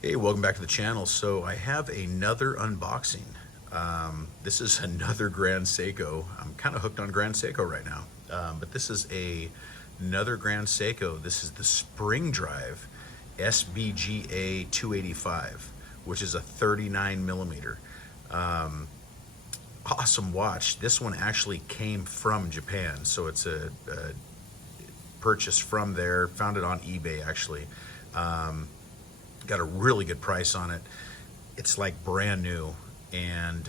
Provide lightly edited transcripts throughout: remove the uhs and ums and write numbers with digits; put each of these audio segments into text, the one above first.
Hey, welcome back to the channel. So I have another unboxing. This is another Grand Seiko. I'm kind of hooked on Grand Seiko right now. But this is another Grand Seiko. This is the Spring Drive SBGA 285, which is a 39 millimeter. Awesome watch. This one actually came from Japan, so it's a purchase from there. Found it on eBay actually. Got a really good price on it. It's like brand new, and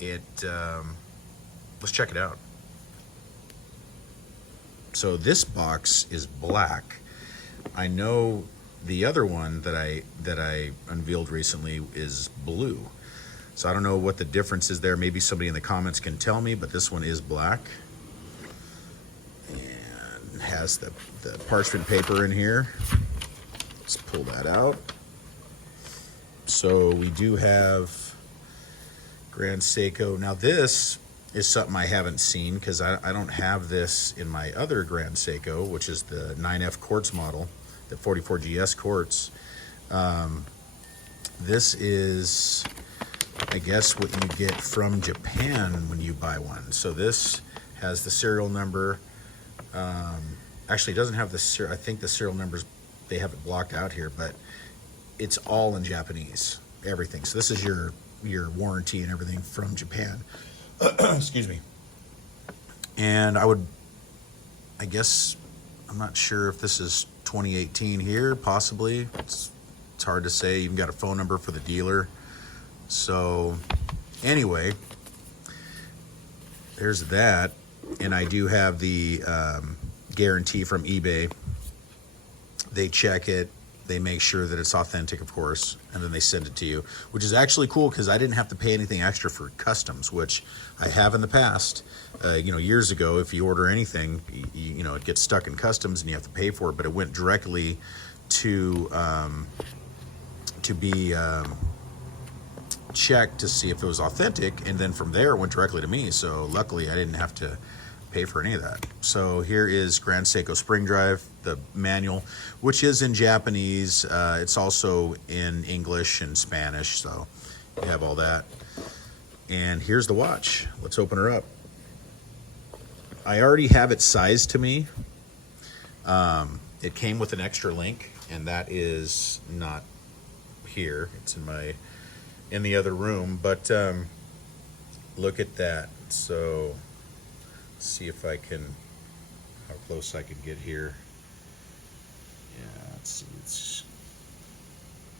let's check it out. So this box is black. I know the other one that I unveiled recently is blue. So I don't know what the difference is there. Maybe somebody in the comments can tell me, but this one is black and has the parchment paper in here. Let's pull that out. So we do have Grand Seiko. Now this is something I haven't seen because I don't have this in my other Grand Seiko, which is the 9F quartz model, the 44GS quartz. This is, I guess, what you get from Japan when you buy one. So this has the serial number. Actually, it doesn't have the I think the serial numbers, they have it blocked out here, but it's all in Japanese, everything. So this is your warranty and everything from Japan. Excuse me. And I guess, I'm not sure if this is 2018 here, possibly. It's hard to say. You've got a phone number for the dealer. So anyway, there's that. And I do have the guarantee from eBay. They check it, they make sure that it's authentic, of course, and then they send it to you, which is actually cool because I didn't have to pay anything extra for customs, which I have in the past. Years ago, if you order anything, it gets stuck in customs and you have to pay for it, but it went directly to be checked to see if it was authentic, and then from there it went directly to me. So luckily I didn't have to pay for any of that. So here is Grand Seiko Spring Drive, the manual, which is in Japanese. It's also in English and Spanish, so you have all that. And here's the watch. Let's open her up. I already have it sized to me. It came with an extra link, and that is not here. It's in the other room, but look at that. So see if I can, how close I can get here. Yeah, let's see, it's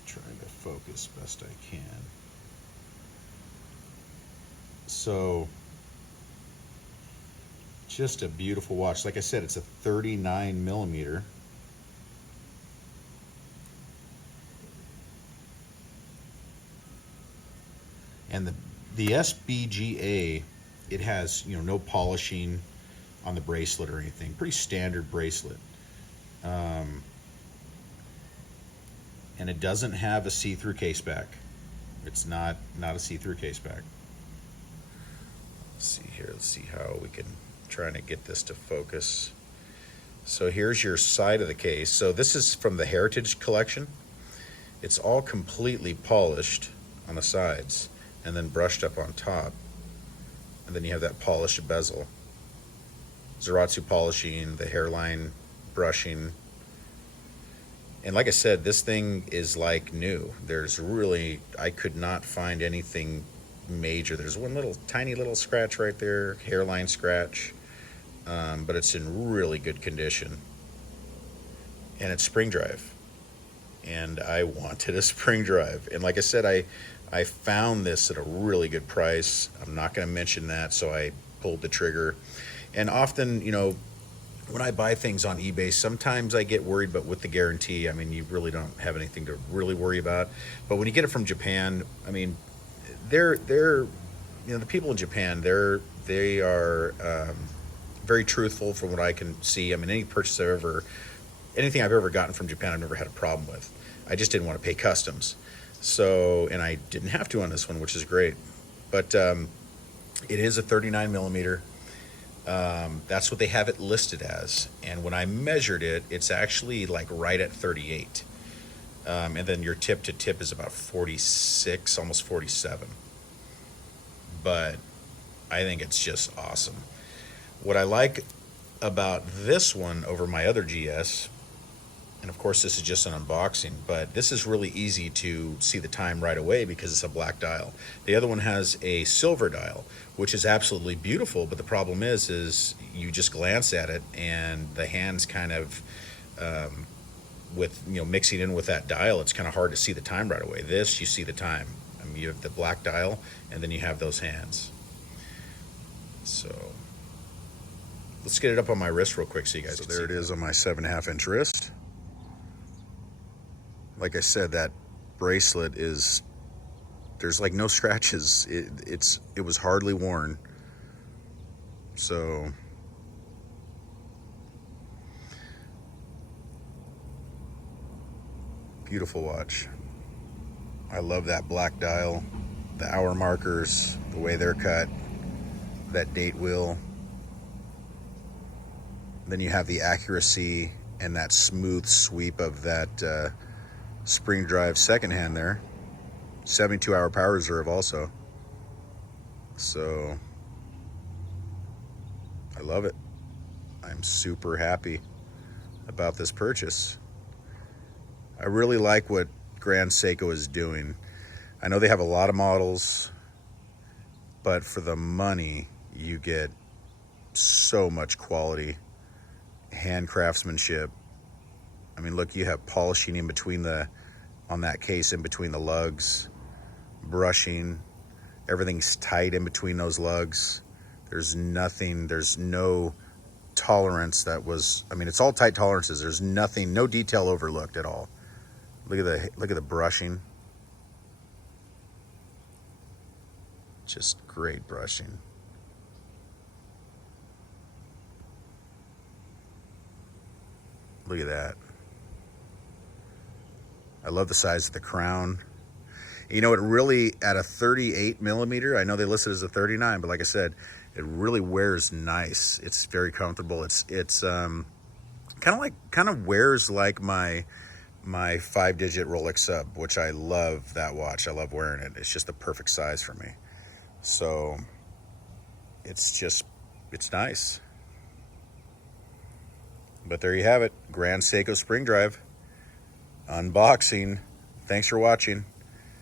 trying to focus best I can. So just a beautiful watch. Like I said, it's a 39 millimeter. And the SBGA, it has, no polishing on the bracelet or anything. Pretty standard bracelet. And it doesn't have a see-through case back. It's not a see-through case back. Let's see here. Let's see how we can try to get this to focus. So here's your side of the case. So this is from the Heritage Collection. It's all completely polished on the sides and then brushed up on top. And then you have that polished bezel. Zaratsu polishing, the hairline brushing. And like I said, this thing is like new. There's really, I could not find anything major. There's one tiny little scratch right there, hairline scratch. But it's in really good condition. And it's spring drive. And I wanted a spring drive. And like I said, I found this at a really good price. I'm not going to mention that, so I pulled the trigger. And often, when I buy things on eBay, sometimes I get worried, but with the guarantee, I mean, you really don't have anything to really worry about. But when you get it from Japan, I mean, they're the people in Japan, they are very truthful from what I can see. I mean, anything I've ever gotten from Japan, I've never had a problem with. I just didn't want to pay customs. So, and I didn't have to on this one, which is great. But it is a 39 millimeter. That's what they have it listed as. And when I measured it, it's actually like right at 38. And then your tip to tip is about 46, almost 47. But I think it's just awesome. What I like about this one over my other GS, and of course this is just an unboxing, but this is really easy to see the time right away because it's a black dial. The other one has a silver dial, which is absolutely beautiful, but the problem is you just glance at it and the hands kind of, with, you know, mixing in with that dial, it's kind of hard to see the time right away. This, you see the time. I mean, you have the black dial and then you have those hands. So let's get it up on my wrist real quick so you guys can see. So there it is on my 7.5 inch wrist. Like I said, that bracelet is, there's like no scratches. It was hardly worn. So beautiful watch. I love that black dial, the hour markers, the way they're cut, that date wheel. Then you have the accuracy and that smooth sweep of that spring drive second hand there. 72-hour power reserve also. So I love it. I'm super happy about this purchase. I really like what Grand Seiko is doing. I know they have a lot of models, but for the money you get so much quality, hand craftsmanship. I mean, look, you have polishing in between on that case, in between the lugs, brushing, everything's tight in between those lugs. There's no tolerance that was, I mean, it's all tight tolerances. There's nothing, no detail overlooked at all. Look at the brushing. Just great brushing. Look at that. I love the size of the crown. You know, it really, at a 38 millimeter, I know they listed it as a 39, but like I said, it really wears nice. It's very comfortable. It's kind of wears like my 5-digit Rolex sub, which I love that watch. I love wearing it. It's just the perfect size for me. So it's nice. But there you have it, Grand Seiko Spring Drive unboxing. Thanks for watching.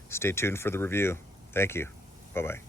Stay tuned for the review. Thank you. Bye-bye.